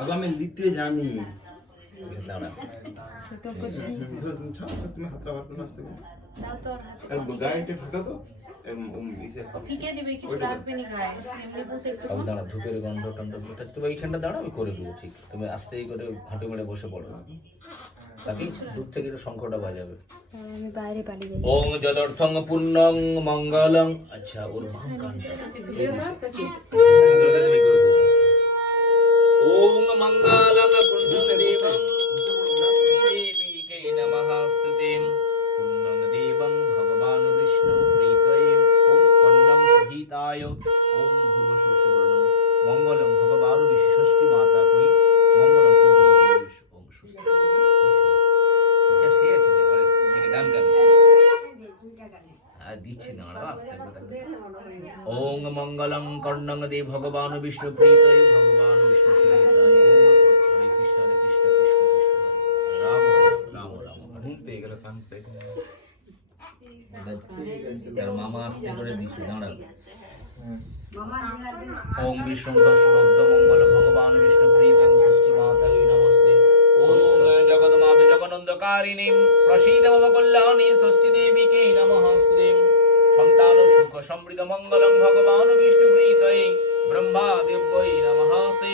আগে আমি লিখতে জানি। দাঁড়া তুমি হাতটা বাটন আসতে দাও তোর হাতে গাড়িটা ঢাকা তো ফিকে দিবে, কিছু রাখবে নি গায়ে, এমনি বসে একটু আমি দাঁড়া, ধূপের গন্ধ টন্ধ উঠে তুমি এইখানটা দাঁড়া, আমি করে দেবো। ঠিক, তুমি আস্তেই করে হাঁটু মেরে বসে পড়ো, তাকে দূর থেকে একটু শঙ্খটা বাজাবে। আমি বাইরে পালিয়ে যাই। ওং যদর্থং পুণ্যং মঙ্গলং। আচ্ছা, ওর গানটা ওং মঙ্গলং পুণ্যদেবং দেবীকে নমঃস্তুতে পুণ্যং দেবং ভগবান বিষ্ণু প্রীতয়ে ওং কন্নং সহিতায় ওং ভূর্ভুবস্বর্ণং মঙ্গলং ভগবান বিষ্ণু ষষ্ঠী মাতা কই মঙ্গলং কুঞ্জন বিষ্ণু ওং সুস্থ। আচ্ছা, সে আছে না আরে এক গান গান দিচ্ছি না, আস্তে করে। ওং মঙ্গলং কর্ণং দে ভগবান বিষ্ণু প্রীতয়ে ভগবান বিষ্ণু সহিতায় ওং হরে কৃষ্ণ কৃষ্ণ কৃষ্ণ হরে রাম রাম রাম ঘুম পেয়ে গেল কান পেয়ে। তার মামা আস্তে করে দিছে, দাঁড়াল। মামা ওং বিষ্ণু দশরথ মঙ্গল ভগবান বিষ্ণু প্রীতং ষষ্ঠী মাতায় নমস্তে ওং জগন্মাত জগনন্দকারিণী প্রসীদ মম কল্যাণী ষষ্ঠী দেবীকে নমঃস্তুতে সন্তান সুখ সমৃদ্ধ মঙ্গলং ভগবান বিষ্ণু প্রীতয়ে ব্রহ্মা দেব্যৈ নমঃস্তে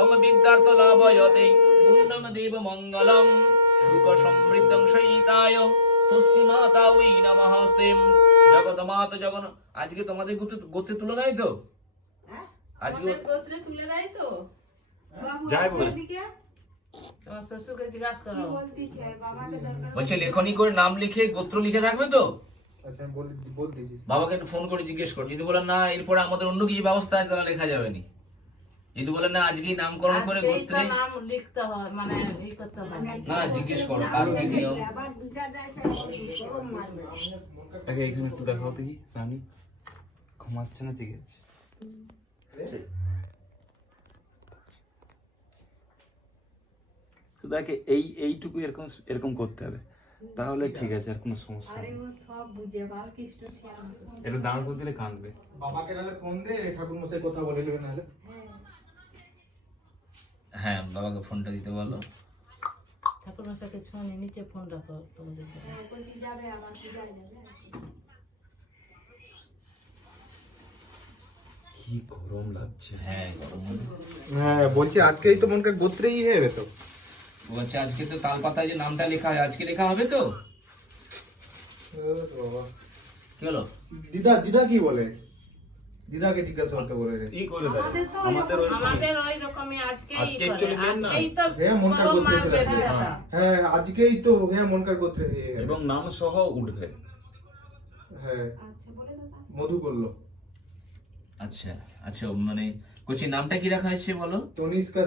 ওং বিদ্যার্থ লাভয়তে পুণ্যং দেব মঙ্গলং সুখ সমৃদ্ধং সহিতায় ষষ্ঠী মাতা ওই নমঃস্তে জগন্মাত জগন। আজকে তোমাদের গোত্রে তুলে নাই তো? আজকে গোত্রে তুলে দেয় তো? যাই বল। তোমার শ্বশুরকে জিজ্ঞাসা করো। বলছে লেখনী করে নাম লিখে গোত্র লিখে থাকবে তো? আচ্ছা বলতেছি বাবাকে একটু ফোন করে জিজ্ঞেস কর। যদি বলেন না এরপরে আমাদের অন্য কিছু ব্যবস্থা আছে তাহলে লেখা যাবে না। যদি বলেন না আজকেই নামকরণ করে গোত্রে নাম লিখতে হয়, মানে এই করতে হয়। না, জিজ্ঞেস করো কার কি নিয়ম। আগে এখানে একটু দেখাও দেখি সানি ঘুমাচ্ছে না জেগেছে। তো দেখে এইটুকু এরকম এরকম করতে হবে, তাহলে ঠিক আছে, আর কোনো সমস্যা নেই। সব বুঝে বালকৃষ্ণ শ্যাম। এটা দাঁড় করে দিলে কাঁদবে। বাবাকে নাহলে ফোন দে, ঠাকুর মশাই কথা বলে নেবে নাহলে। হ্যাঁ, বাবাকে ফোনটা দিতে বলো। ঠাকুর মশাইকে ছোঁনে নিচে ফোন রাখো তোমাদের জন্য। কি গরম লাগছে। হ্যাঁ, গরম হবে। হ্যাঁ বলছি আজকেই তো মনকে গোত্রেই হবে তো। বলছে আজকে তো তাল পাতায় যে নামটা লেখা হয় আজকে লেখা হবে তো? বাবা কি হলো? দিদা কি বলে? দিদাকে জিজ্ঞাসা করতে বলে রে। কি করে দেয় আমাদের ওই আমাদের ওই রকমই আজকেই আজকে করে। actually main না। আজকেই তো হ্যাঁ মনকার গরম গোত্রে মারবে চলে আসবে। দাদা। হ্যাঁ আজকেই তো হ্যাঁ মনকার গোত্রে হয়ে যাবে। এবং নাম সহ উঠবে। হ্যাঁ মধু করলো আচ্ছা আচ্ছা, মানে কোচিং নামটা কি রাখা হয়েছে বলো? তনিষ্কা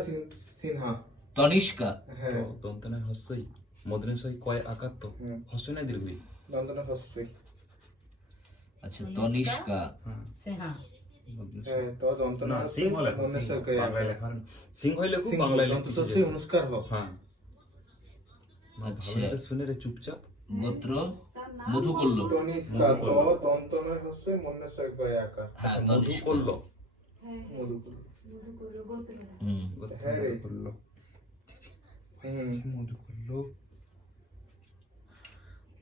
সিনহা। তনিষ্কা। হ্যাঁ তো দন্তনের হস্যই মদনের সই কয় আকার তো হস্য না দীর্ঘই। দন্তনা হস্যই। আচ্ছা, তনিষ্কা। হ্যাঁ হ্যাঁ তো দন্তনা না সিংহ লেখো, মনেশ্বর কে বাংলায় লেখা হয় না। সিংহ লেখো বাংলায় লেখো। দন্তসস্যই অনুষ্কার হোক। হ্যাঁ আচ্ছা, ভালো করে শুনে রে চুপচাপ। গোত্র মধু করলো। তনিষ্কা তো দন্তনা হস্যই মনেশ্বর কে আকার। আচ্ছা মধু করলো। মধু করলো। হুম, হ্যাঁ রে। করলো। মধু করলো।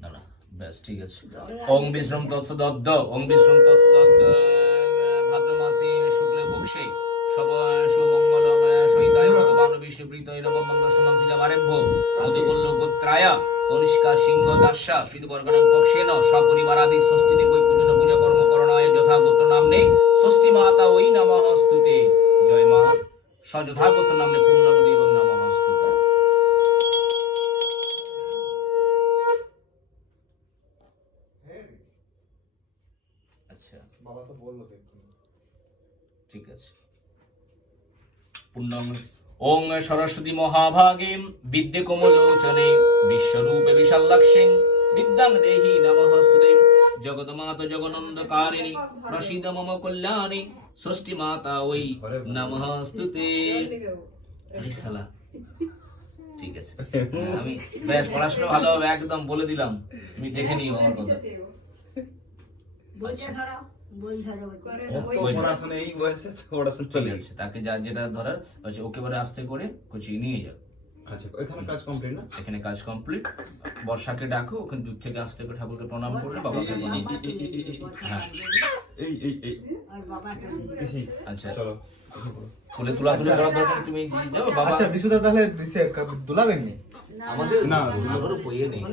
দাঁড়া, বেশ ঠিক আছে। ওং বিশ্রম তৎসদদ্দ ওং বিশ্রম তৎসদদ্দ ভাদ্র মাসে শুক্ল পক্ষে সব সুমঙ্গলম সহিতায় ভগবান বিষ্ণু প্রীতয় নবম মঙ্গল সমান্তিরা বারেভ্য মধুকল্ল গোত্রায়া তনিষ্কা সিংহ দাস্যা শ্রীবর্গণং পক্ষেন সপরিবারাদি ষষ্ঠী দেবৈ পূজন পূজা কর্ম করণায় যথা গোত্র নামনে ষষ্ঠী মাতা ওই নমঃস্তুতে। জয় মা। সযথা গোত্র নামনে পূর্ণমতি এবং নমঃস্তুতে। আচ্ছা, বাবা তো বললো দেখুন। ঠিক আছে। পুণ্যং ওং সরস্বতী মহাভাগে বিদ্যে কোমলোচনে বিশ্বরূপে বিশালাক্ষিং বিদ্যাং দেহি নমঃস্তুতে জগন্মাতা জগনন্দকারিণী প্রসীদ মম কল্যাণী ষষ্ঠী মাতা ওই নমঃস্তুতে। এই শালা, ঠিক আছে, আমি বেশ পড়াশোনা ভালো হবে একদম বলে দিলাম, তুমি দেখে নিও আমার কথা। আচ্ছা পড়াশোনা এই বয়সে তো পড়াশোনা ঠিক চলে আছে, তাকে যা যেটা ধরার হচ্ছে ওকে বলে আস্তে করে কোচিং নিয়ে যাও। আচ্ছা এখানে কাজ কমপ্লিট না? এখানে কাজ কমপ্লিট। বর্ষাকে ডাকো, ওখানে দূর থেকে আস্তে করে ঠাকুরকে প্রণাম করে বাবাকে হ্যাঁ এই এই এই পিসি, আচ্ছা চলো কোলে তোলা তুলে করার দরকার, তুমি যাও বাবা। আচ্ছা বিশুদা তাহলে দুলাবেন নি? আমাদের না, দোলানোর বইয়ে নেই।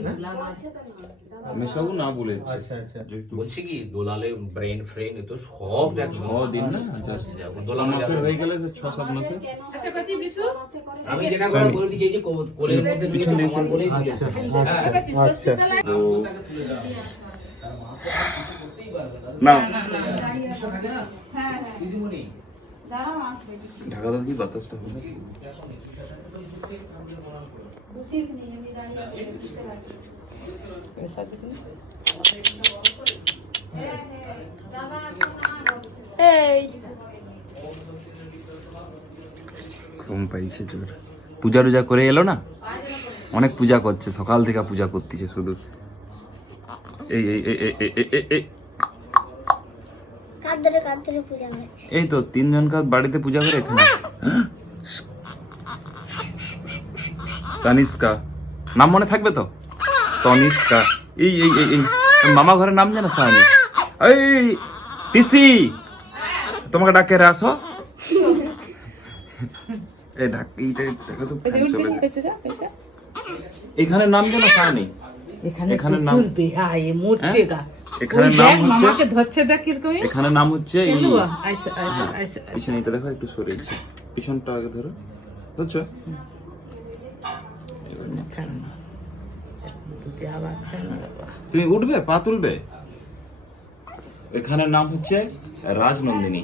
মেশাবো না বলেছে। আচ্ছা আচ্ছা যেহেতু বলছি কি দোলালে ব্রেন ফ্রেন এ তো সব দেখো দিন না দোলানো মাসের যাবে। হয়ে গেলে 6-7 মাসে আচ্ছা কাছি বিশু আমি যেটা করে বলে দিচ্ছি এই যে কোলের মধ্যে দিয়ে সমান করে দিয়ে আচ্ছা হ্যাঁ কাছি ষষ্ঠী তলায় তো তার মা তো আর কিছু করতেই পারবে না না। দাঁড়িয়ে রাখো। থাকে না হ্যাঁ হ্যাঁ পিসিমণি দাঁড়াও আসবে ঢাকা দাও কি বাতাসটা হবে বুঝিস নি আমি দাঁড়িয়ে আছি বুঝতে পারছি হ্যাঁ হ্যাঁ দাদা আছে না এই ঘুম পাইছে জোর। পূজা টুজা করে এলো না, অনেক পূজা করছে, সকাল থেকে পূজা করতেছে শুধু। এই এই এই এই এই এই এই কাঁদরে পূজা হচ্ছে। এই তো 3 জনকার বাড়িতে পূজা করে এখানে। তানিস্কা নাম মনে থাকবে তো? তনিস্কা। এই এই এই এই মামা ঘরের নাম জানো সানি? এই পিসি তোমাকে ডাকে রে আসো। এই ডাক এইটা তো চলে যায়। এখানে নাম জানো সানি? এখানে নাম বেহাই মোটেগা এখানে নাম হচ্ছে মামাকে ধরছে দেখ কিরকম এখানে নাম হচ্ছে এই কেলুয়া আইসা আইসা আইসা পিছনে এটা দেখো একটু সরেছে, পিছনটা আগে ধরো, বুঝছো? ছাড়ো না দুটি আবার জানো বাবা তুমি উঠবে, পা তুলবে। এখানে নাম হচ্ছে রাজনন্দিনী।